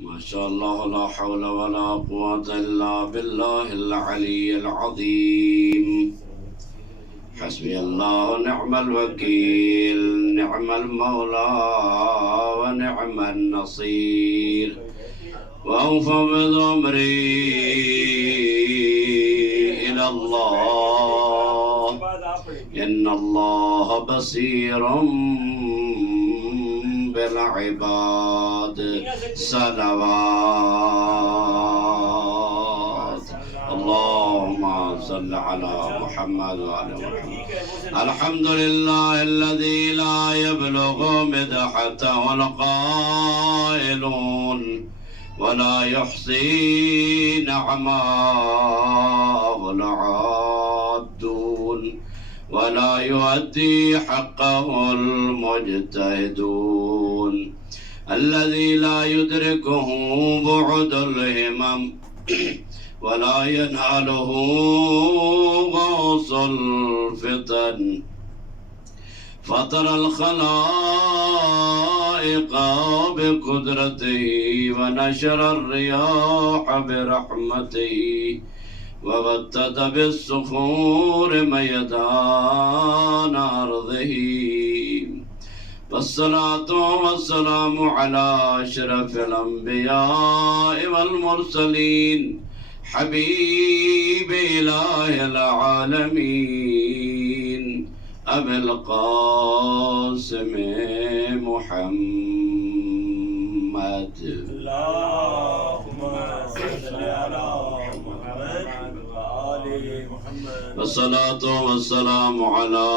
ما شاء الله لا حول ولا قوة إلا بالله العلي العظيم. حسبي الله ونعم الوكيل، نعم المولى ونعم النصير. وأفوض أمري إلى الله، إن الله بصير بالعباد. صلوات اللهم صل على محمد وعلى محمد. الحمد لله الذي لا يبلغ مدحته القائلون ولا يحصي نعماه العادون ولا يؤدي حقه المجتهدون، الذي لا يدركه بعد الهمم ولا يناله غوص الفتن. فطر الخلائق بقدرته ونشر الرياح برحمته وغطت بالصخور ميدان أرضه. والصلاة والسلام على أشرف الأنبياء والمرسلين، حبيب إله العالمين، أبي القاسم محمد. اللهم صل على محمد وآل محمد. والصلاة والسلام على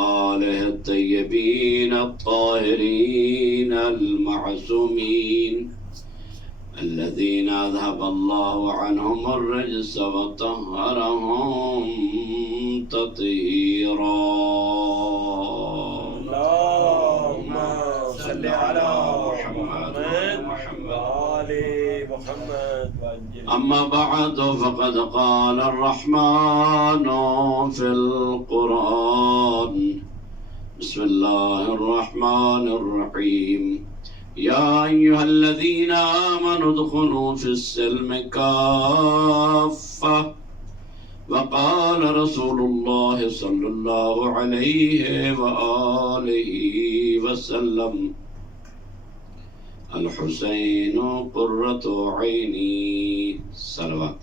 آله الطيبين الطاهرين المعصومين، الذين أذهب الله عنهم الرجس وطهرهم تطهيرا. اللهم صل على محمد وآل محمد. أما بعد، فقد قال الرحمن في القرآن: بسم الله الرحمن الرحيم، يا أيها الذين آمنوا ادخلوا في السلم كافة. وقال رسول الله صلى الله عليه وآله وسلم: الحسين قرة عيني. صلوات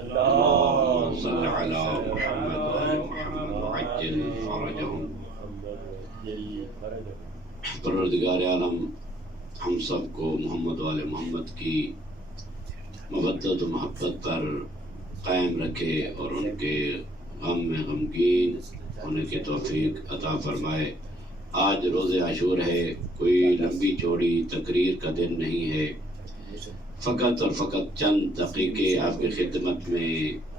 اللهم صل على محمد وآل محمد وعجل فرجهم. پروردگار عالم ہم سب کو محمد والے محمد کی مودت و محبت پر قائم رکھے اور ان کے غم میں غمگین ہونے کی توفیق عطا فرمائے۔ آج روز عاشور ہے، کوئی لمبی چوڑی تقریر کا دن نہیں ہے، فقط اور فقط چند دقیقے آپ کی خدمت میں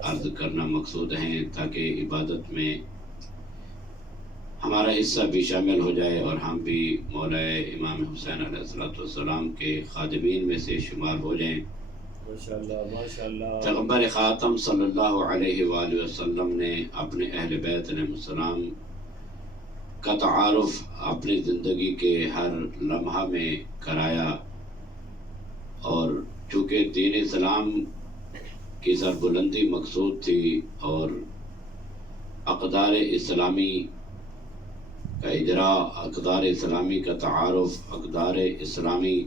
عرض کرنا مقصود ہیں تاکہ عبادت میں ہمارا حصہ بھی شامل ہو جائے اور ہم بھی مولا امام حسین علیہ السلام کے خادمین میں سے شمار ہو جائیں۔ پیغمبر خاتم صلی اللہ علیہ وآلہ وسلم نے اپنے اہل بیت علیہ السلام کا تعارف اپنی زندگی کے ہر لمحہ میں کرایا، اور چونکہ دین اسلام کی سربلندی مقصود تھی اور اقدار اسلامی کا اجراء، اقدار اسلامی کا تعارف، اقدار اسلامی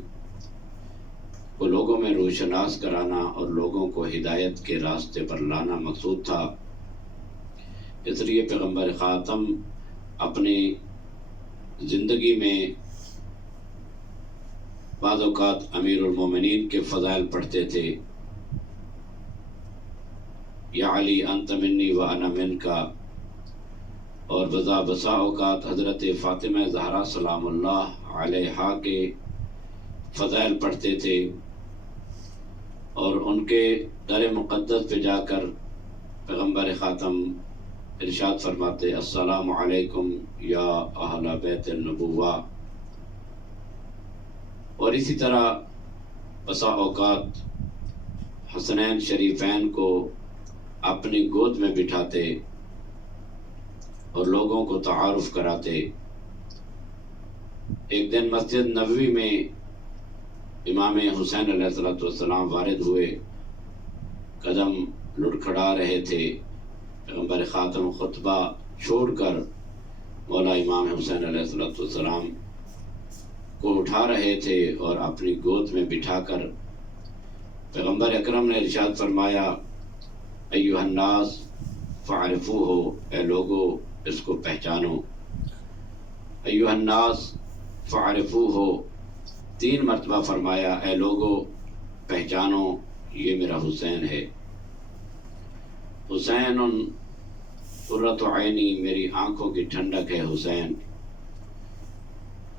کو لوگوں میں روشناس کرانا اور لوگوں کو ہدایت کے راستے پر لانا مقصود تھا۔ اس لیے پیغمبر خاتم اپنی زندگی میں بعض اوقات امیر المومنین کے فضائل پڑھتے تھے، یا علی انت منی و انا منکا، اور بسا اوقات حضرت فاطمہ زہرا سلام اللہ علیہا کے فضائل پڑھتے تھے، اور ان کے در مقدس پہ جا کر پیغمبر خاتم ارشاد فرماتے: السلام علیکم یا اہل بیت النبوہ۔ اور اسی طرح بسا اوقات حسنین شریفین کو اپنی گود میں بٹھاتے اور لوگوں کو تعارف کراتے۔ ایک دن مسجد نبوی میں امام حسین علیہ السلام وارد ہوئے، قدم لڑکھڑا رہے تھے، پیغمبر خاتم خطبہ چھوڑ کر مولا امام حسین علیہ السلام کو اٹھا رہے تھے اور اپنی گود میں بٹھا کر پیغمبر اکرم نے ارشاد فرمایا، ایھا الناس فاعرفوہ، اے لوگو اس کو پہچانو، ایھا الناس فاعرفوہ، 3 مرتبہ فرمایا، اے لوگو پہچانو یہ میرا حسین ہے، حسین قرۃ عینی، میری آنکھوں کی ٹھنڈک ہے حسین۔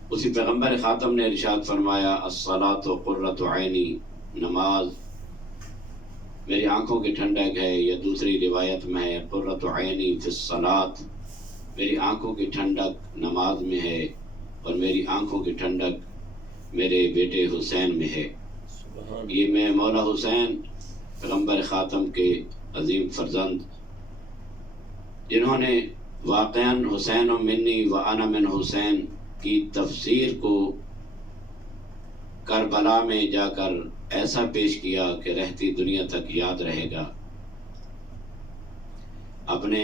اسی پیغمبر خاتم نے ارشاد فرمایا، الصلاۃ قرۃ عینی، نماز میری آنکھوں کی ٹھنڈک ہے، یا دوسری روایت میں ہے قرۃ عینی فی الصلاۃ، میری آنکھوں کی ٹھنڈک نماز میں ہے، اور میری آنکھوں کی ٹھنڈک میرے بیٹے حسین میں ہے۔ یہ میں مولا حسین پیغمبر خاتم کے عظیم فرزند، جنہوں نے واقعاً حسین منی و انا من حسین کی تفسیر کو کربلا میں جا کر ایسا پیش کیا کہ رہتی دنیا تک یاد رہے گا۔ اپنے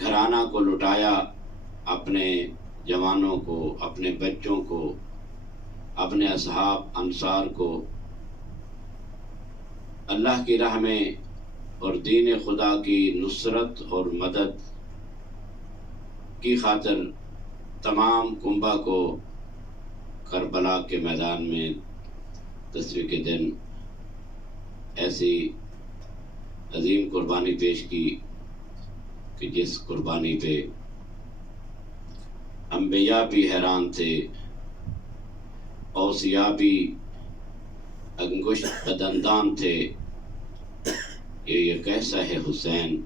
گھرانہ کو لٹایا، اپنے جوانوں کو، اپنے بچوں کو، اپنے اصحاب انصار کو اللہ کی راہ میں اور دین خدا کی نصرت اور مدد کی خاطر تمام کنبہ کو کربلا کے میدان میں 10ویں کے دن ایسی عظیم قربانی پیش کی کہ جس قربانی پہ انبیاء بھی حیران تھے، اوصیاء بھی انگشت بدندان تھے، یہ کیسا ہے حسین۔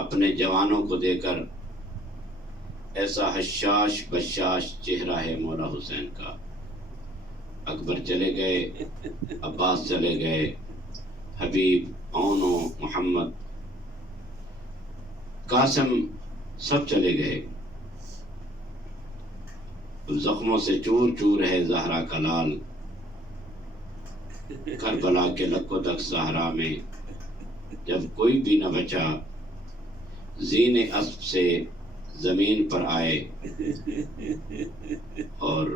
اپنے جوانوں کو دے کر ایسا حشاش بشاش چہرہ ہے مولا حسین کا۔ اکبر چلے گئے، عباس چلے گئے، حبیب، اونو، محمد، قاسم، سب چلے گئے۔ زخموں سے چور چور ہے زہرا کا لال، کربلا کے لکو تک صحرا میں جب کوئی بھی نہ بچا، زین اسب سے زمین پر آئے اور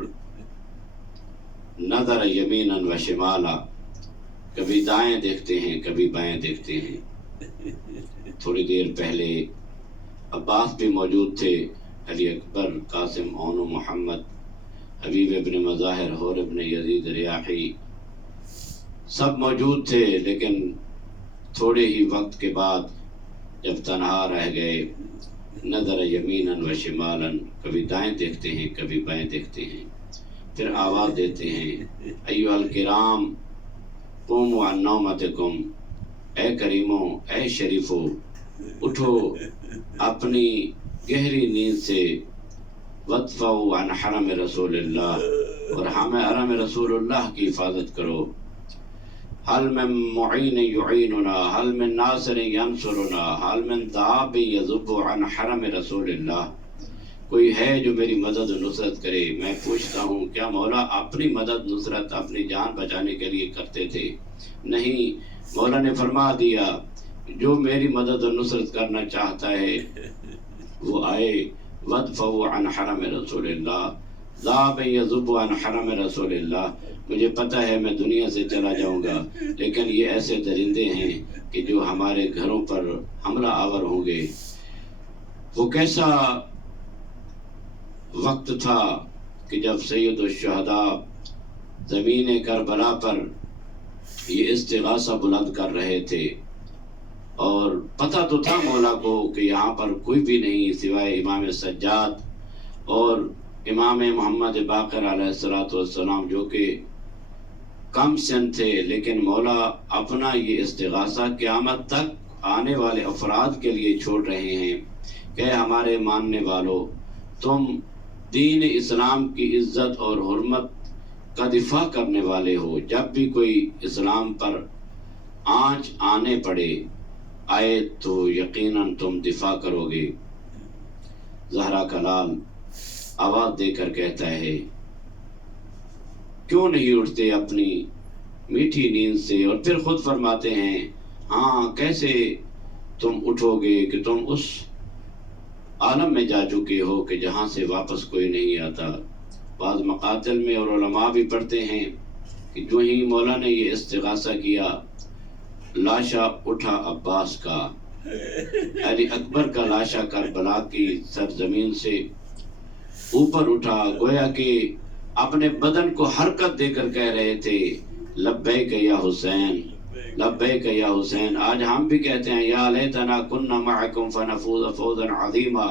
نظر یمینا و شمالا، کبھی دائیں دیکھتے ہیں کبھی بائیں دیکھتے ہیں۔ تھوڑی دیر پہلے عباس بھی موجود تھے، علی اکبر، قاسم، اونو، محمد، حبیب ابن مظاہر، حور ابن یزید ریاحی، سب موجود تھے، لیکن تھوڑے ہی وقت کے بعد جب تنہا رہ گئے، نظر یمینا و شمالا، کبھی دائیں دیکھتے ہیں کبھی بائیں دیکھتے ہیں، پھر آواز دیتے ہیں، ایھا الکرام قوموا عن نومتکم، اے کریموں، اے شریفوں، اٹھو اپنی گہری نیند سے، وادفعوا عن حرم رسول اللہ، اور ہمیں حرم رسول اللہ کی حفاظت کرو۔ حل من معین یعیننا، حل من ناصر ینصرنا، حل من داب یذب عن حرم رسول اللہ، کوئی ہے جو میری مدد و نصرت کرے؟ میں پوچھتا ہوں، کیا مولا اپنی مدد نصرت اپنی جان بچانے کے لیے کرتے تھے؟ نہیں، مولا نے فرما دیا، جو میری مدد و نصرت کرنا چاہتا ہے وہ آئے، وادفعوا عن حرم رسول اللہ، ذاب یذب عن حرم رسول اللہ۔ مجھے پتہ ہے میں دنیا سے چلا جاؤں گا، لیکن یہ ایسے درندے ہیں کہ جو ہمارے گھروں پر حملہ آور ہوں گے۔ وہ کیسا وقت تھا کہ جب سید الشہداء زمین کربلا پر یہ استغاثہ بلند کر رہے تھے، اور پتہ تو تھا مولا کو کہ یہاں پر کوئی بھی نہیں سوائے امام سجاد اور امام محمد باقر علیہ السلام، جو کہ کم سن تھے، لیکن مولا اپنا یہ استغاثہ قیامت تک آنے والے افراد کے لیے چھوڑ رہے ہیں کہ ہمارے ماننے والوں، تم دین اسلام کی عزت اور حرمت کا دفاع کرنے والے ہو، جب بھی کوئی اسلام پر آنچ آنے آئے تو یقیناً تم دفاع کرو گے۔ زہرا کا لال آواز دے کر کہتا ہے، کیوں نہیں اٹھتے اپنی میٹھی نیند سے؟ اور پھر خود فرماتے ہیں ہاں کیسے تم اٹھو گے کہ تم اس عالم میں جا چکے ہو کہ جہاں سے واپس کوئی نہیں آتا۔ بعض مقاتل میں اور علماء بھی پڑھتے ہیں کہ جو ہی مولا نے یہ استغاثہ کیا، لاشا اٹھا عباس کا، علی اکبر کا لاشا کربلا کی سرزمین سے اوپر اٹھا، گویا کہ اپنے بدن کو حرکت دے کر کہہ رہے تھے لبیک یا حسین، لبیک یا حسین۔ آج ہم بھی کہتے ہیں یا لیتنا کننا معکم فنفوز فوزا عظیما،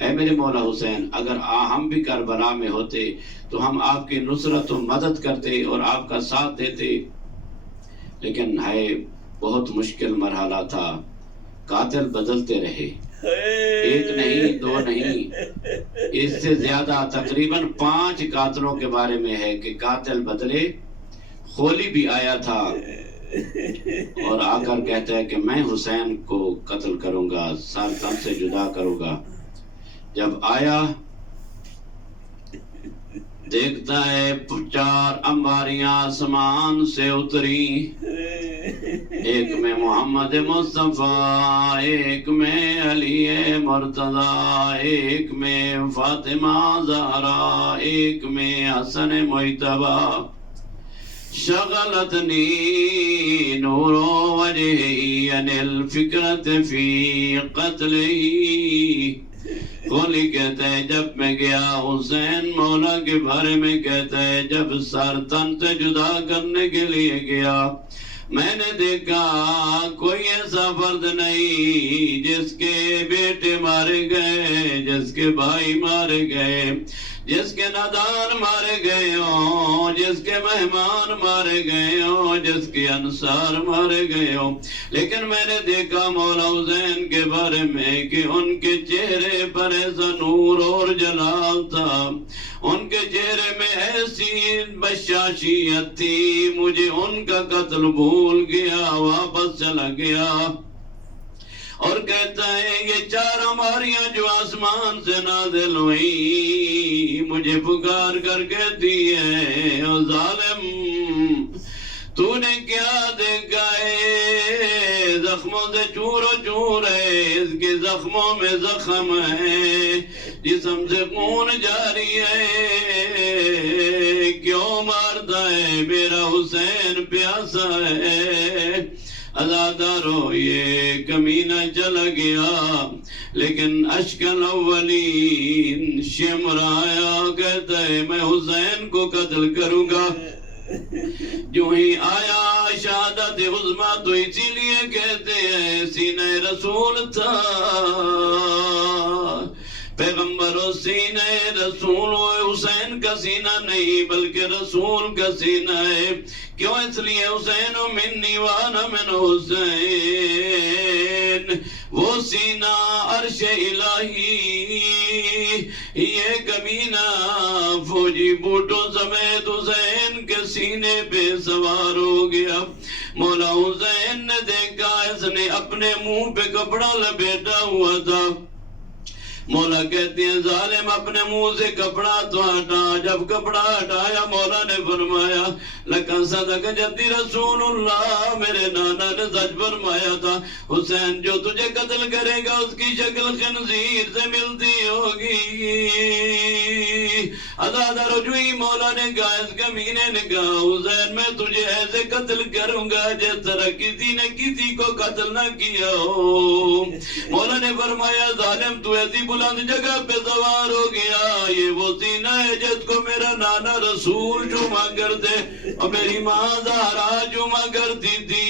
اے میرے مولا حسین اگر ہم بھی کربلا میں ہوتے تو ہم آپ کی نصرت و مدد کرتے اور آپ کا ساتھ دیتے۔ لیکن ہے بہت مشکل مرحلہ تھا، قاتل بدلتے رہے، ایک نہیں دو نہیں، اس سے زیادہ تقریباً 5 قاتلوں کے بارے میں ہے کہ قاتل بدلے۔ خولی بھی آیا تھا اور آ کر کہتا ہے کہ میں حسین کو قتل کروں گا، سر تن سے جدا کروں گا۔ جب آیا دیکھتا ہے 4 انباریاں آسمان سے اتری، ایک میں محمد مصطفیٰ، ایک میں علی مرتضیٰ، ایک میں فاطمہ زہرا، ایک میں حسن مجتبی۔ شغلتنی نور وجہی عن الفکرت فی قتلی۔ خولی کہتا ہے جب میں گیا حسین مولا کے بارے میں کہتا ہے جب سر تن سے جدا کرنے کے لیے گیا، میں نے دیکھا کوئی ایسا فرد نہیں جس کے بیٹے مارے گئے، جس کے بھائی مارے گئے، جس کے نادان مارے گئے ہوں، جس کے مہمان مارے گئے ہوں، جس کے انصار مارے گئے ہوں۔ لیکن میں نے دیکھا مولا حسین کے بارے میں کہ ان کے چہرے پر ایسا نور اور جلال تھا، ان کے چہرے میں ایسی بشاشیت تھی، مجھے ان کا قتل بھول گیا، واپس چلا گیا۔ اور کہتا ہے یہ 4 انباریاں جو آسمان سے نازل ہوئی مجھے پکار کر کہتی ہے او ظالم تو نے کیا دیکھا ہے؟ زخموں سے چور و چور ہے، اس کے زخموں میں زخم ہے، جسم سے خون جاری ہے، کیوں مارتا ہے؟ میرا حسین پیاسا ہے۔ عزادارو یہ کمینہ چلا گیا، لیکن اشک الاولین شمرایا کہتا ہے میں حسین کو قتل کروں گا۔ جو ہی آیا شہادت عظمیٰ تو اسی لیے کہتے ہیں سینہ رسول تھا، پیغمبر و سینہ رسول حسین کا سینہ نہیں بلکہ رسول کا سینہ ہے۔ کیوں؟ اس لیے حسین منی وانا من حسین، وہ سینہ عرش الہی، یہ کمینہ فوجی بوٹوں سمیت حسین کے سینے پہ سوار ہو گیا۔ مولا حسین نے دیکھا اس نے اپنے منہ پہ کپڑا لپیٹا ہوا تھا۔ مولا کہتے ہیں ظالم اپنے منہ سے کپڑا تو ہٹا۔ جب کپڑا ہٹایا مولا نے فرمایا لَقَدْ صَدَقَ جَدِّ رسول اللہ، میرے نانا نے سچ فرمایا تھا، حسین جو تجھے قتل کرے گا اس کی شکل خنزیر سے ملتی ہوگی۔ عزادہ رجوعی مولا نے کہا اس کمینے نے کہا حسین میں تجھے ایسے قتل کروں گا جس طرح کسی نے کسی کو قتل نہ کیا ہو۔ مولا نے فرمایا ظالم تو ایسی بلند جگہ پہ سوار ہو گیا، یہ وہ سینہ ہے جس کو میرا نانا رسول چوما کرتے اور میری ماں زہرا چوما کرتی تھی،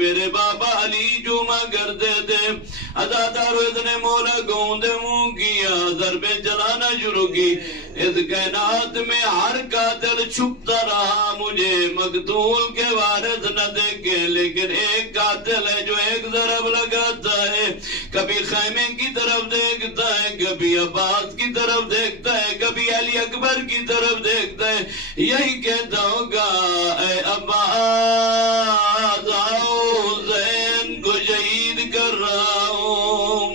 میرے بابا علی چوما کرتے تھے۔ عزادہ روز نے مولا گوندے منہ کیا، ضربیں چلانا شروع کی۔ اس کائنات میں ہر قاتل چھپتا رہا، مجھے مقتول کے وارث نہ دیکھے، لیکن ایک قاتل ہے جو ایک ضرب لگاتا ہے، کبھی خیمے کی طرف دیکھتا ہے، کبھی عباس کی طرف دیکھتا ہے، کبھی علی اکبر کی طرف دیکھتا ہے، یہی کہتا ہوگا اے عباس آؤ حسین کو شہید کر رہا ہوں۔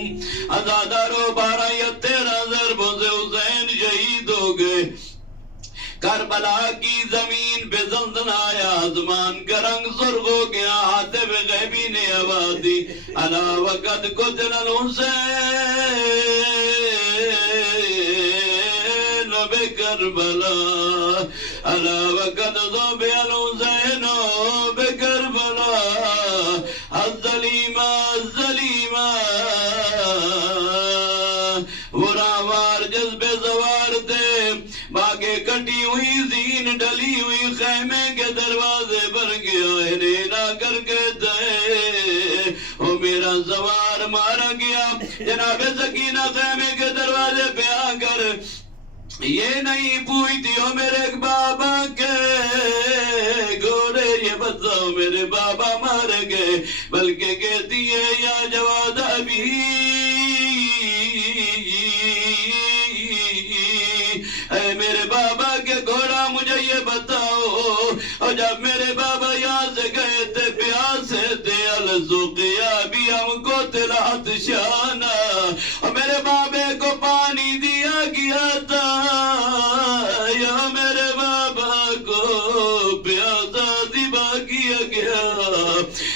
عزادارو 12 یا 13 ضربوں سے حسین شہید ہو گئے۔ کربلا کی زمین پہ زلزلہ آیا، آسمان کا رنگ سرخ ہو گیا، ہاتف غیبی نے آواز دی الا وقد قتل الحسین بکربلا، الا وقد ذبح الحسین بکربلا، الظلیمہ الظلیمہ وراوار جذبے سوار تھے، باغیں کٹی ہوئی، زین ڈلی ہوئی، خیمے کے دروازے پر گیا انہیں نہ کر کے تھے او میرا سوار مارا گیا۔ جناب سکینہ خیمے کے دروازے پہ آ کر یہ نہیں پوچھتی ہو میرے بابا کے گورے، یہ بتاؤ میرے بابا مار گئے، بلکہ کہتی ہے یا جواد ابھی اے میرے بابا کے گھوڑا مجھے یہ بتاؤ، اور جب میرے بابا یہاں سے گئے تھے پیاسے تھے، الزقیا بھی ہم کو تلات شانہ، اور میرے بابے کو پانی دیا گیا تھا، یا میرے بابا کو پیاسا ذبح کیا گیا۔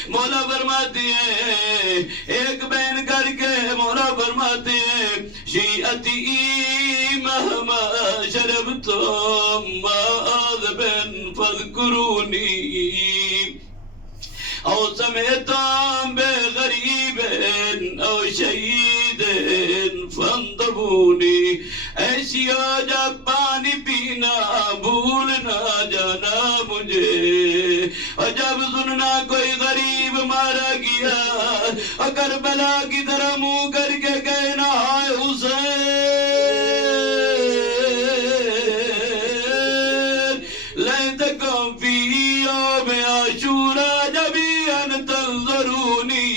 مولا فرماتی ہے ایک بین کر کے مولا فرماتے ہیں شیعتی مہما شربتم ماذب فاذکرونی او سمیتم بے غریب او شہید فانتبونی، ایسی ہو جب پانی پینا بھول نہ جانا مجھے، اور جب سننا کوئی غریب مارا گیا، اور کربلا کی طرح منہ کر کے کہنا ہائے حسین لیتکم فی یوم عاشوراء جمیعا تنظرونی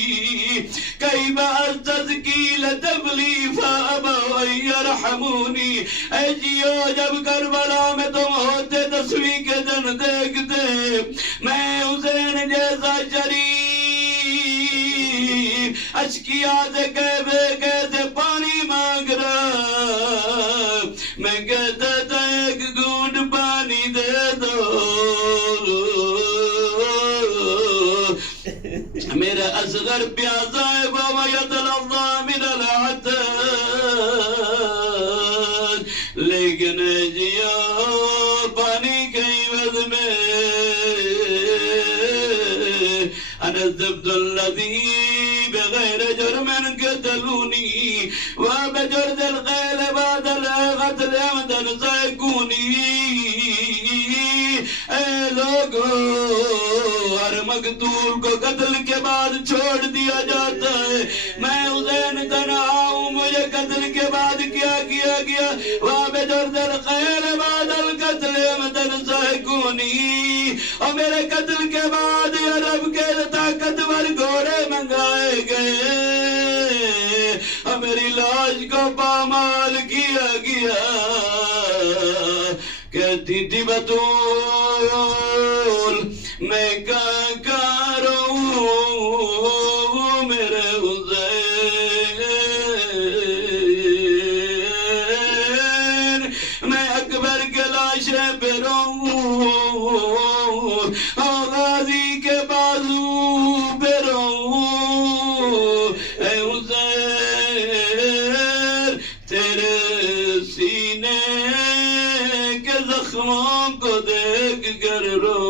کیف استزکی لتبلی فابوا ان یرحمونی، اے جیو جب کربلا میں تم ہوتے 10ویں کے دن دیکھتے میں حسین جیسا شریف اشکیا سے کیسے پانی مانگ رہا، میں کہتا تھا ایک گھونٹ پانی دے دو، میرا اصغر پیاسا ہے بابا یتلظى من العطش، لیکن جیو پانی کے عوض میں انا الزبد الذي بغیر جرم قتلونی وبجرد الخيل بعد القتل عمدا سيكوني، اے لوگو ہر مقتول کو قتل کے بعد چھوڑ دیا جاتا ہے، میں حسین تنہا ہوں، مجھے قتل کے بعد کیا کیا گیا، وبجرد الخيل بعد القتل عمدا سيكوني، اور میرے قتل کے بعد عرب کے طاقتور گھوڑے منگائے گئے، اور میری لاش کو پامال کیا گیا، کہتی تھی بطول میں کیا کروں میرے حسین، میں اکبر کے لاشیں پہ رہوں، غازی کے بازو پہ رہوں، اے حسین تیرے سینے کے زخموں کو دیکھ کر رو